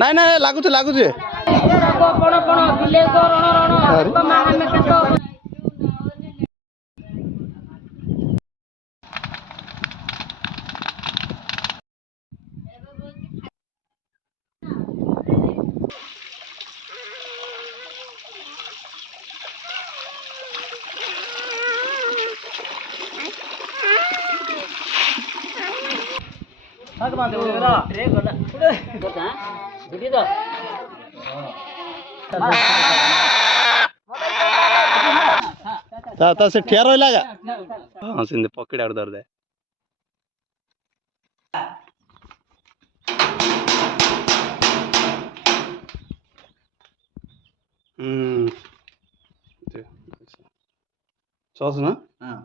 ନାଇଁ ନାଇଁ ଲାଗୁଛି ଲାଗୁଛି। ता से ठिया रहिला गा हां सिंदे पकड़ आड़ दर दे सॉस ना हां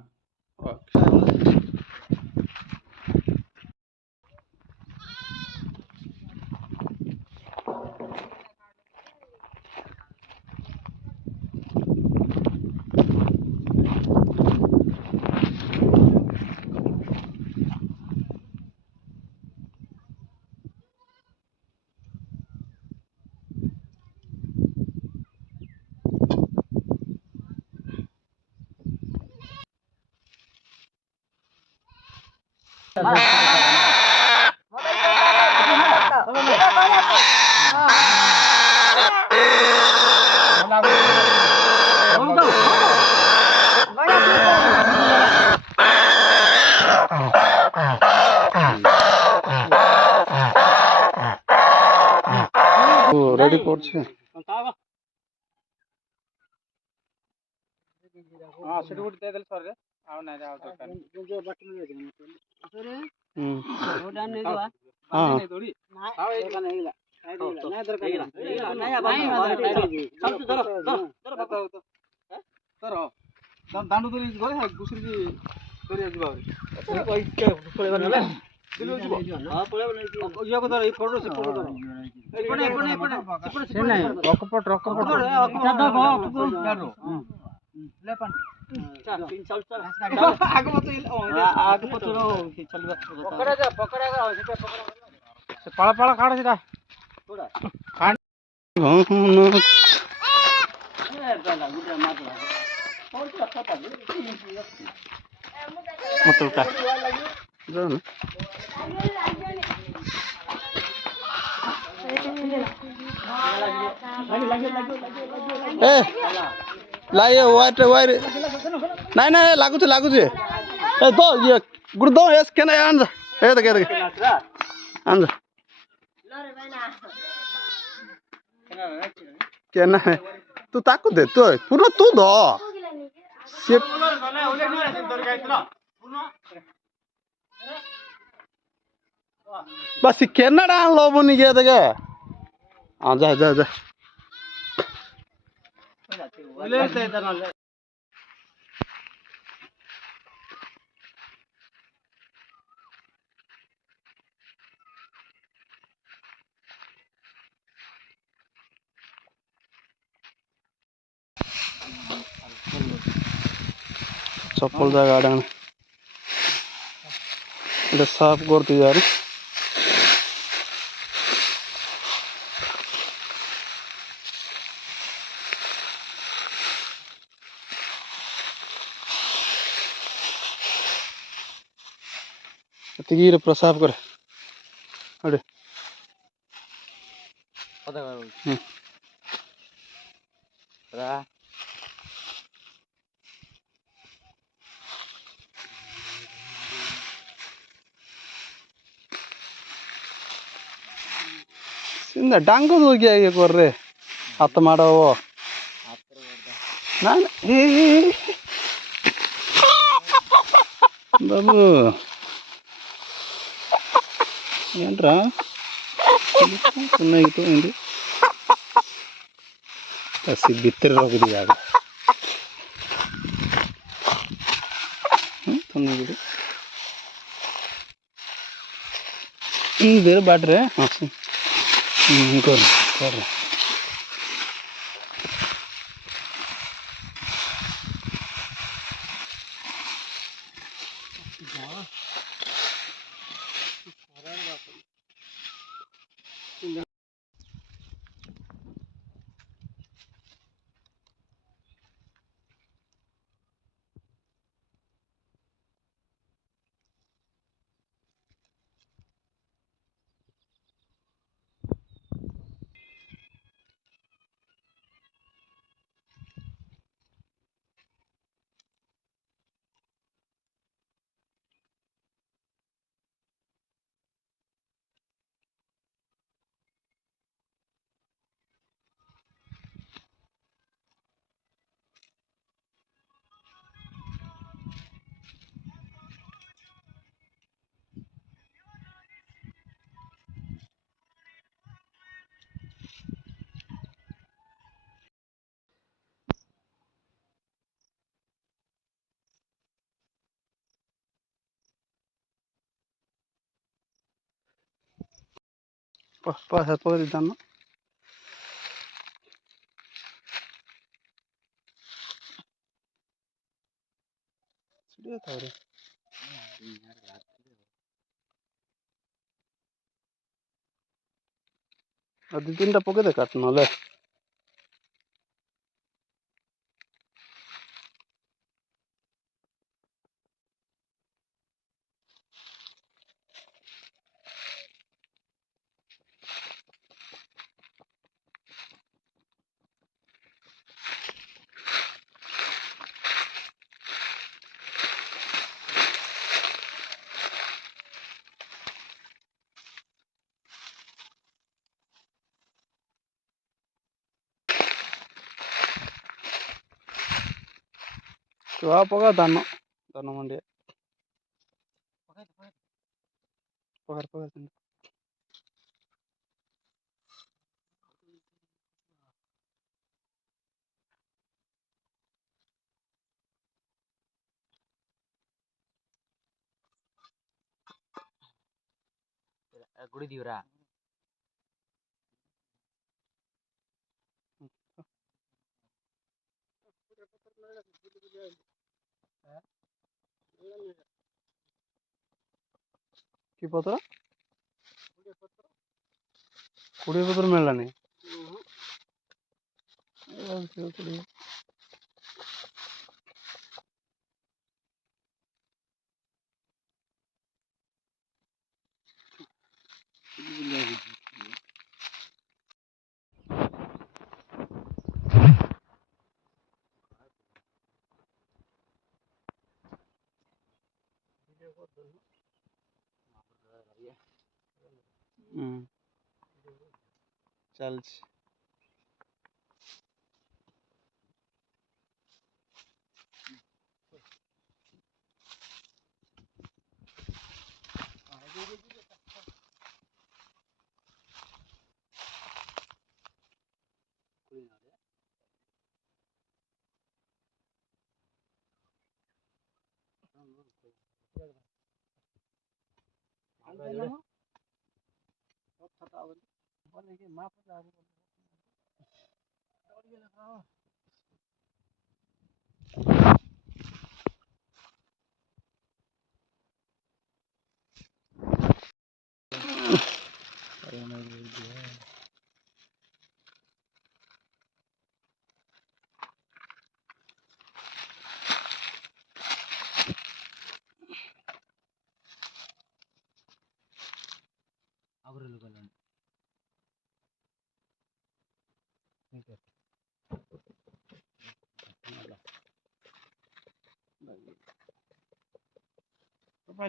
रेडी করছে हां सेट गुड दे देल सर रे आउ नाही रे आउ दरकार जो बटन ले दे सर रोडा नहीं दवा हां नहीं थोड़ी हां एक का नहीं ला नहीं दरकार नहीं भाई चल तू धरो धरो बताओ तो धरो दांडू धरी गरे है दूसरी जी धरी आजबा कोई के पळेबा नले दिलो जीव हां पळेबा नहीं यो को धर ई फोटो से फोटो धर से नहीं रकपट यारो ले पन चल 3 चल आगे पतो चलबा पकड़ा जा सेटा पकड़ा से पाला पाला काढ सेटा थोड़ा काढ ए बेला गुडा मार ला और क्या पता मत उठा जाओ ना ए लाए वाट वायर नहीं नहीं लागुच ए दो ये गुड़ दो एस के ना आन ए देख आन के ना तू ताकू दे तो पूर्ण तू दो से बस केनाडा लोबनी के देगा हां जा जा जा ले चप्पल जगह आड़ साफ करती जा रही तीर प्रसाद कर अरे पता कर रा सिंदा डांगो दो क्या ये कर रे हाथ मारो वो ना ए बाबू ఏంట్రా ఉన్నాయి तो ఏంటిasi bitter gitu ya tunnai gitu ini ಬೇರೆ ಬಾಟ್ರೆ ಹಾಸಿ कर Pasa por el dano. Sudah tahu deh. Ada tinta pokoknya dekat noleh. Coba pokoknya dano mandi. Pokoknya tinta. ಗುಡಿ ದೀವ್ರಾ কি পত্র? কুড়িয়ে পত্র মেলানি। চালছি।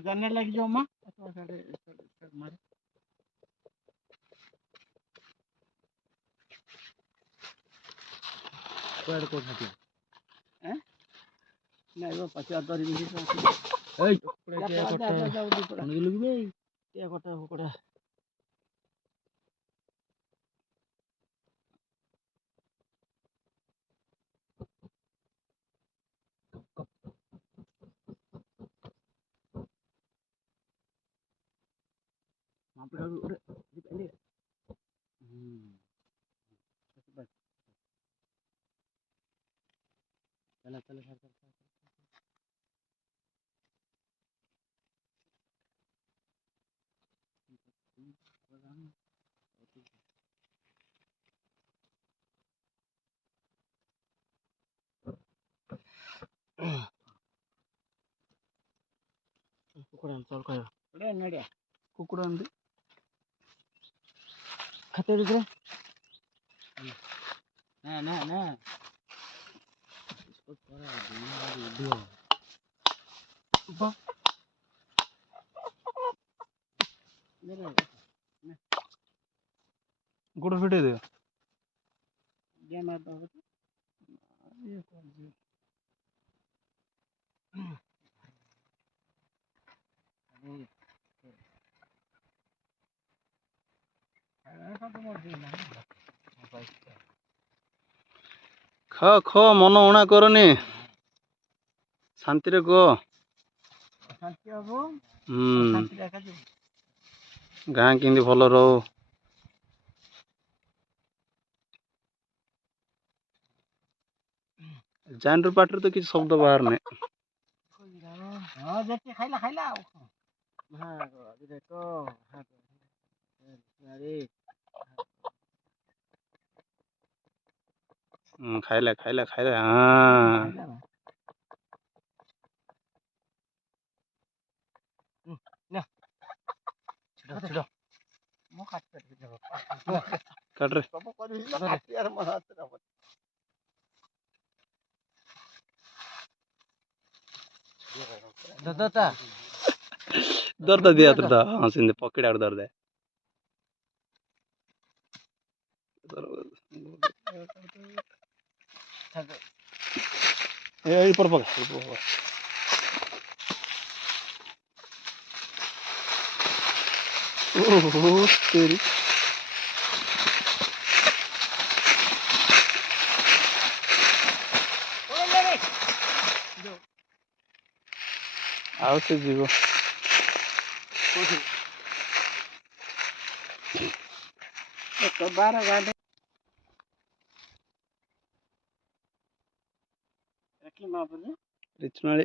জানে লাগি যাও মা মারে কোয়াড় কোড হাতে হ্যাঁ না এবার 75 মিনিট আছে এই কে কথা শুনে লইবে কে কথা কোড়া মাপড়া ওরে দিলে चला चला सर कुकुड़ा चल कयो अरे नड़िया कुकुड़ा अंडी खाते रे ना ना ना इसको थोड़ा वीडियो गुड़ फिटे दे ये मार दो ये कौन जी खा खो मन उणा करनी शांति रे गो शांति हबो हम्म शांति रखा जो गाँ केंदी भल रहो ଜାଇଣ୍ଟର ପାଟିରୁ ତ କିଛି ଶବ୍ଦ ବାହାରୁନି। ହଁ ଯେତେ ଖାଇଲା ଖାଇଲା ଆଉ ହଁ ଦେଖ ଆରେ ଖାଇଲା ଖାଇଲା ଖାଇଲା ହଁ ମୁଁ କାଟରେ କାଟରେ ଦର୍ଦ ଦିଆ ଦର୍ଦ ହଁ ସେମିତି ପକେଟ ଆଡୁ ଦର୍ଦ ଏଇ ପର ପକା ଓହୋ ତେରି ଆଉ ସେ ଯିବ ବାର ଗାଡି କି ମା ବୋଲେ ରିଚମାଳି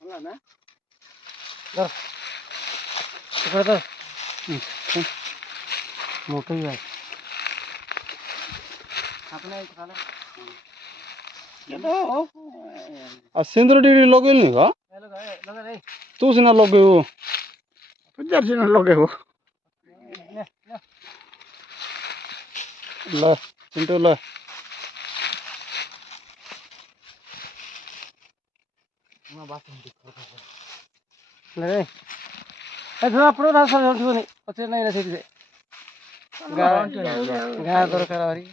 ହେଲା ନା मोठं आहे आपण ଆଉ ସିନ୍ଦୁର ଟିକେ ଲଗେଇଲନି କା ତୁ ସିନା ଲଗେଇବୁ ପୂଜାର ସିନା ଲଗେଇବ ଲ ଚିଣ୍ଟୁ ଲ ଆପଣ ପଛରେ ନାଇଁ ନା ସେଇଠି ଗାଁ ଦରକାର ଆହୁରି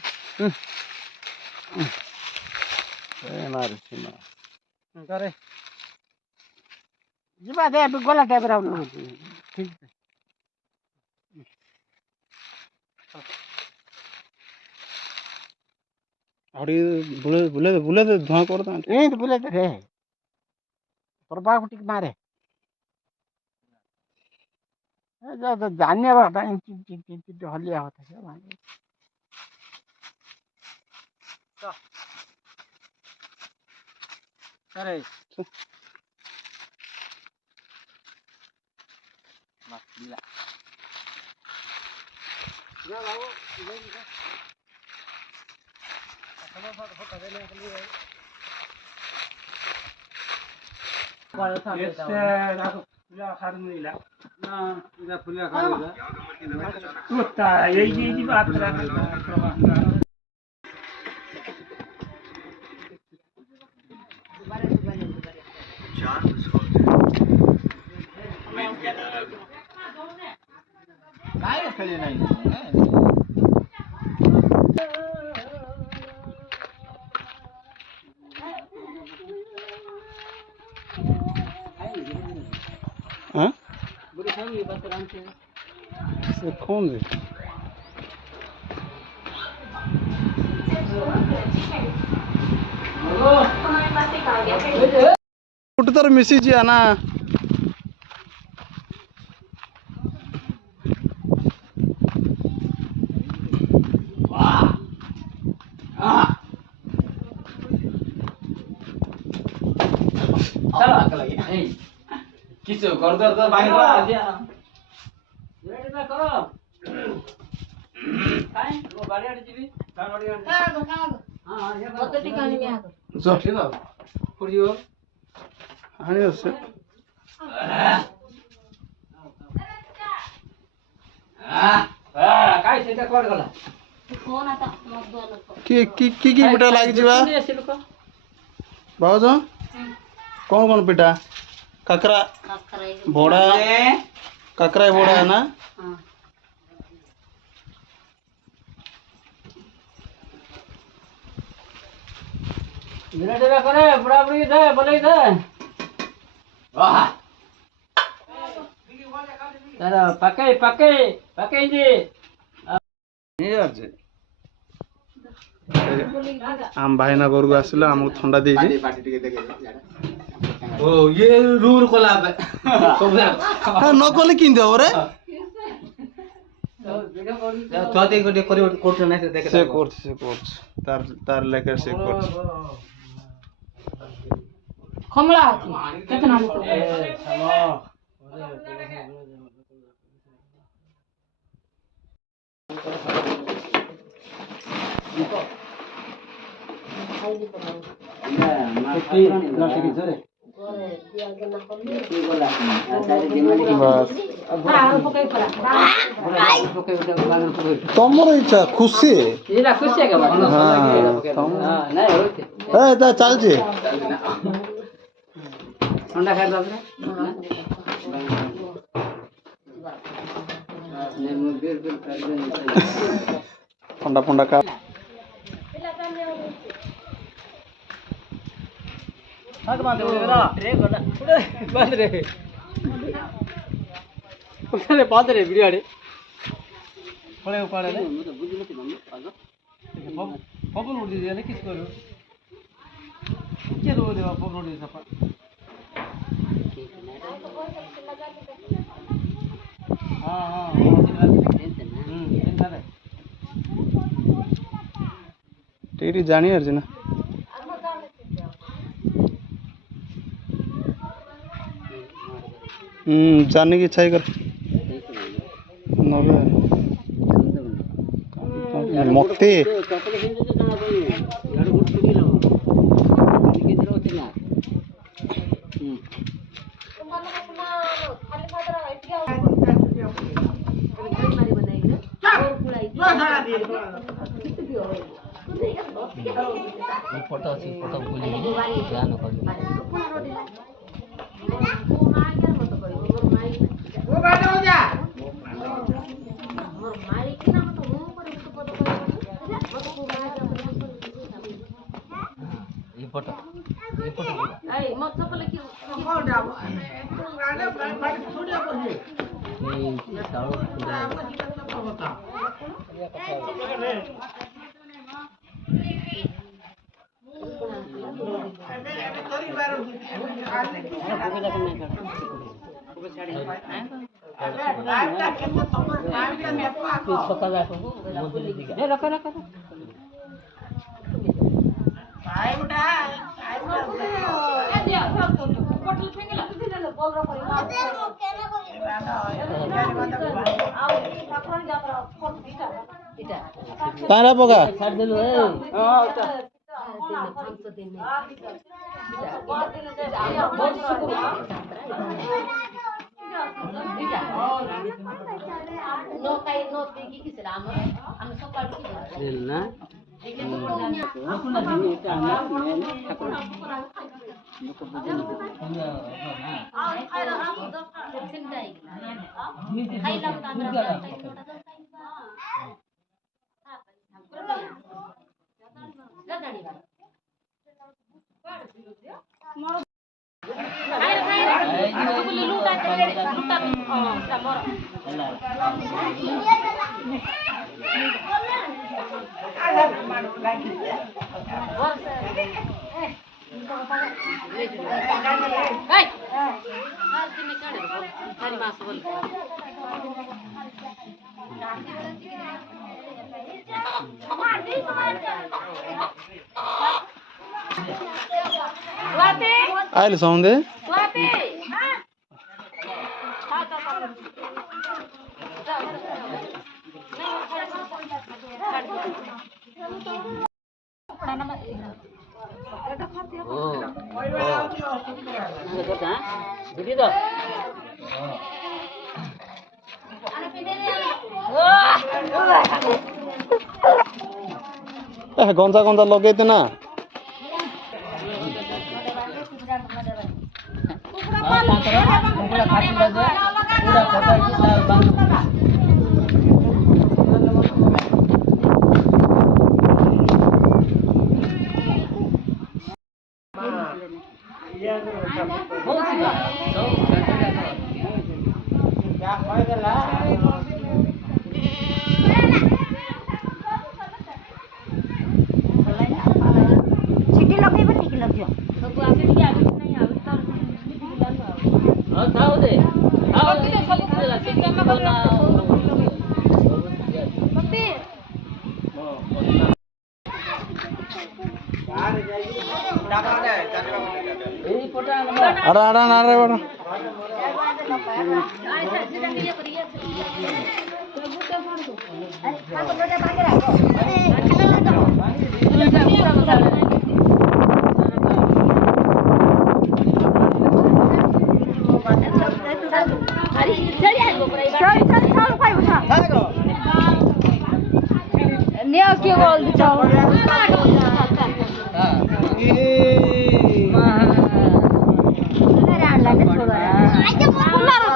ଯିବା ଦେ ଗଲା ଟାଇପର ଠିକ ଆଉ ଟିକେ ବୁଲେଇ ଦେ ଧୂଆଁ କରିଦେ ଏମିତି ବୁଲେଇ ଦେ ରେ ତୋର ବାକୁ ଟିକେ ମାରେ ଜାନିବା ପାଇଁ ହଲିଆ କଥା ଆରେ ଖେଳି ନାହିଁ हाँ से कौन है ଗୋଟେ ଥର ମିଶିଯିବା ନା কিছু করদর তো ভাঙিবা আজিয়া রেডি না করো কাই ও গাড়ি আড়ি ଯିବି ଗାଡି ଆଡି ହଁ କତ টিকা আনিবি আ ଜଷ୍ଟ ପୁଡ଼ିବ ଆଣି ଆସେ କାଇ ସେଟା କୋड ଗଲା ଫୋନ୍ ଆତା ମଦ ଲୋକ କି ପିଠା ଲାଗିଯିବା ଭାଉଜ କଣ କଣ ପିଠା କାକରା କାକରା ବଡା କାକରା ବଡା ନା ହଁ धीरे धीरे करे बुढ़ा बुढ़ी दे बोले दे वाह चलो पके पके पके जी नहीं आजे आम भाईना घर को आसिला हमको ठंडा देजी ଓ ଇଏ ରୁଲ କଲା ବେ ନ କଲେ କେମିତି ହବ ରେ ତ ଦେଇ ଗୋଟେ କରିବ କରୁଛ ନା ସେ ଦେଖେ ସେ କରୁଛି ତାର ଲେଖା ସେ କରୁଛି କମଳା ଅଛି କେତେ ନାମ ତ ତମର ଇଚ୍ଛା ଖୁସି ତା ଚାଲିଛି ଥଣ୍ଡା ଖାଇବା ଥଣ୍ଡା ଫଣ୍ଡା କା ಪಾತ್ರೆ ಬಿಡಿಯಾಡಿ ಪಪ್ಪು ನೋಡಿದ್ಯಾ ಕಿಸ್ಕೋರು ಕಿಚ್ಚೆ ಹೋದೇವ ಪಪ್ಪು ನೋಡಿದ್ವಿ ಸ್ವಲ್ಪ ଟିକେ ଜାଣିବାର ନା ଜାଣିକି ଇଚ୍ଛା କର ନହେଲେ ମତେ ଫଟୋ ଅଛି ଫଟୋ ବୁଲି ଧ୍ୟାନ କରି ଫଟୋ ପାରା ପକା आइले सौंदे गंजा गंजा लगे ना छिटी लगे ठीक लग्यो सब आसे ଆର ଆର ଆର ବଡ଼ किए बोल दी चाव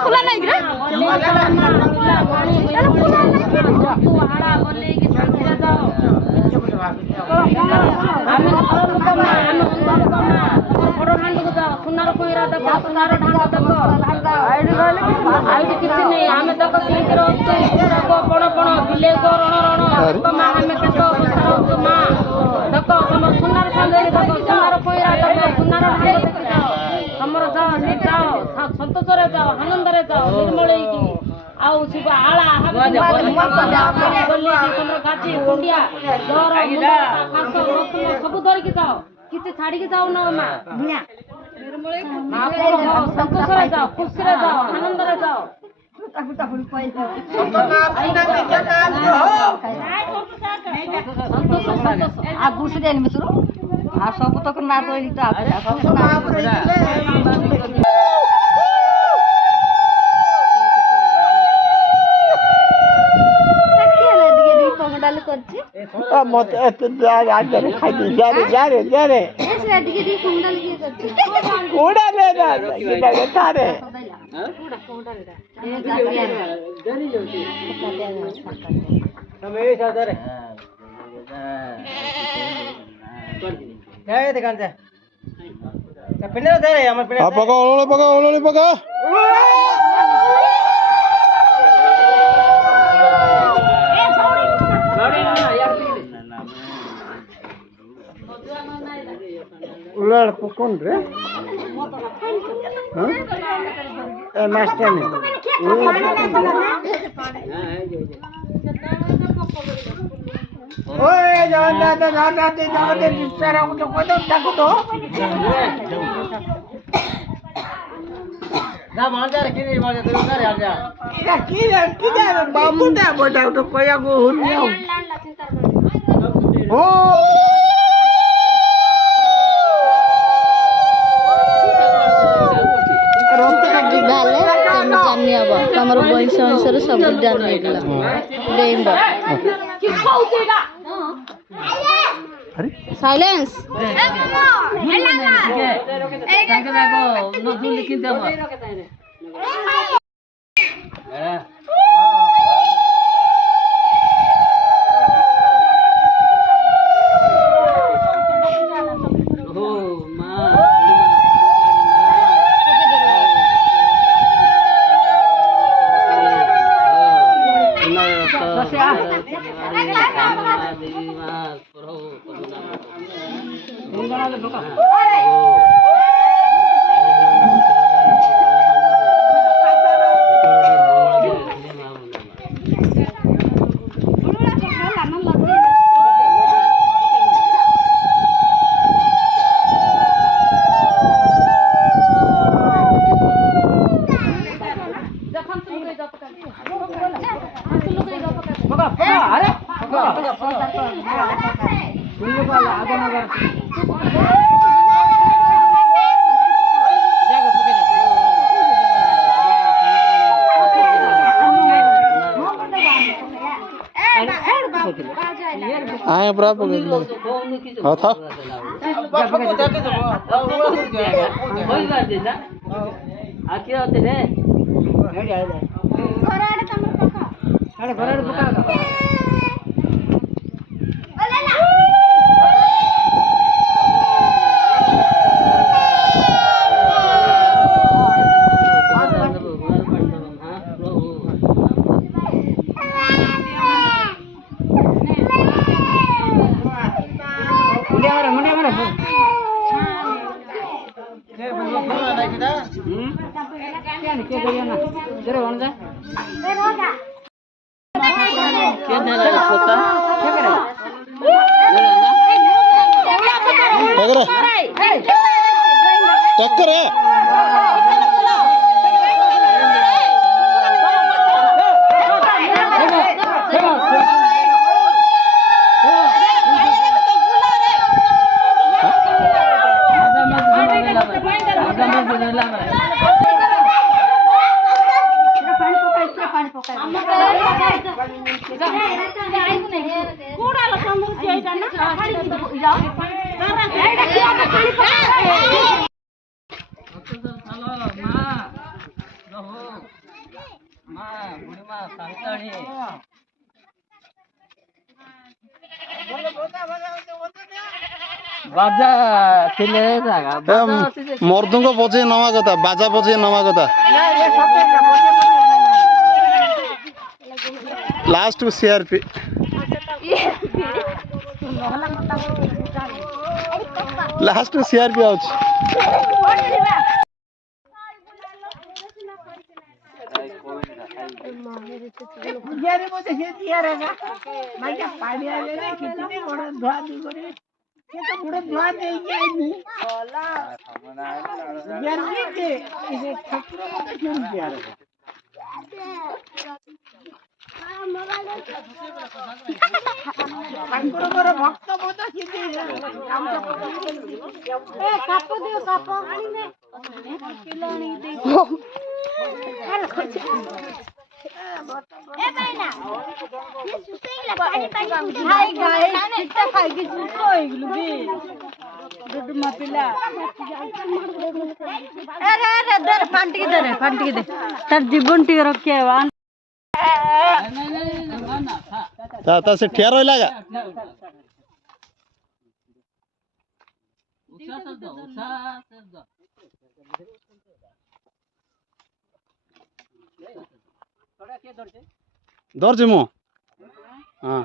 खुला नहीं रे सुनार कोईरा देख सुनार ढांगा देख आईडी किसी नहीं आमे देख केंति रहतो पण पण बिले को रण रण कमा हमें केतो बसरो मा देख हम सुनार संदेरी देख सुनार कोईरा देख सुनार ढांगा देख जाओ हमर जाओ नि जाओ संतोष रे जाओ आनंद रे जाओ निर्मल की आउ शिव आला बोली तमर गाची कुंडिया डर मुंडा खास रत्न सब धर के जाओ किते छाड़ी के जाओ ना मा निर्मल की संतोष रे जाओ खुशी रे जाओ आनंद रे जाओ आप दूसरे दिन में सुनो आप सब तो करना तो नहीं तो आप मत जा रे खाई जा रे ऐसे अटके दी कुंडल की करती कोड़ा ले ना इधर तारे पका उलड़ पकौन रे नाश्ता नहीं ओए जान दे बिचारा को तो ताको तो ना मान जा रे किने मार जा रे आ जा की बाबू दा बोटा तो कोया को हुनियो ओ तमर बंश अनुसार सब जान निकला डेंड साइलेंस आए बराबर हाँ था टक्कर है बाजा ଥିଲେ मर्दुंग बजे नवा कथा बाजा बजे नवा कथा last CRP last CRP ouch यारे मुझे ये दिया रहेगा मैं क्या पानी आ गया कितने बड़ा धुआ दी करे ये तो बड़ा धुआ दे गया नहीं यार ये इसे खतरे में क्यों दिया रहेगा ठाकुर भक्त बोता किती ए काप दियो काप ए भाईना ये सुसेइला पानी पानी खाई खाई कितना खाई कि सुसो होइगलु बे दुदु मापिला अरे अरे दर फांटी दे तार जीवन टी रखेवा ता से ठेर होइला गा धरছে मु हां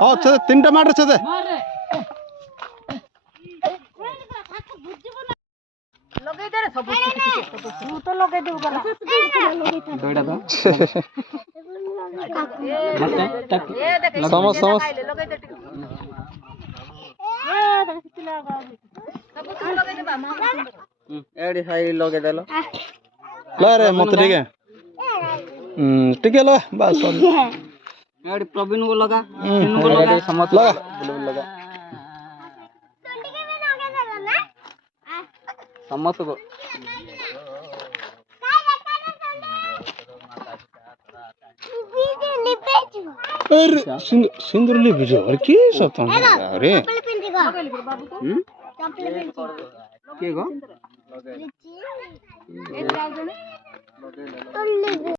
हां छे तीनटा मार छे दे लगे दे रे सब तू तो लगे दे गला दोइडा तो ये देख समझ समझ लगे दे ए देख किला गा सब तू लगे दे बा एडी साई लगे देलो ला रे मत ठीक है लो बस एडी प्रवीण को लगा प्रवीण को लगा समझ लगा लगा समझ को अरे सुंदर लिपि जो अरे के सब अरे के गो